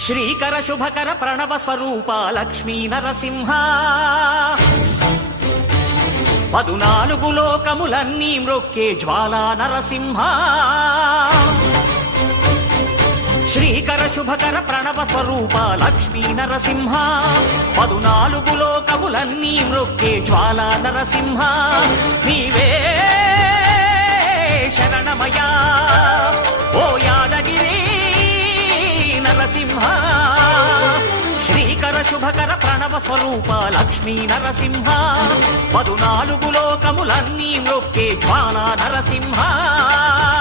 శ్రీకర శుభకర ప్రణవ స్వరూప లక్ష్మీ నరసింహ 14 లోకములన్నీ మ్రొక్కే జ్వాలా నరసింహ శ్రీకర శుభకర ప్రణవ స్వరూప లక్ష్మీ నరసింహ 14 లోకములన్నీ మ్రొక్కే జ్వాలా నరసింహ నీవే శరణమయా ఓ యాదగిరి నరసింహ శ్రీకర శుభకర ప్రణవ స్వరూప లక్ష్మీ నరసింహ 14 లోకములన్నీ మ్రొక్కే జ్వాలా నరసింహ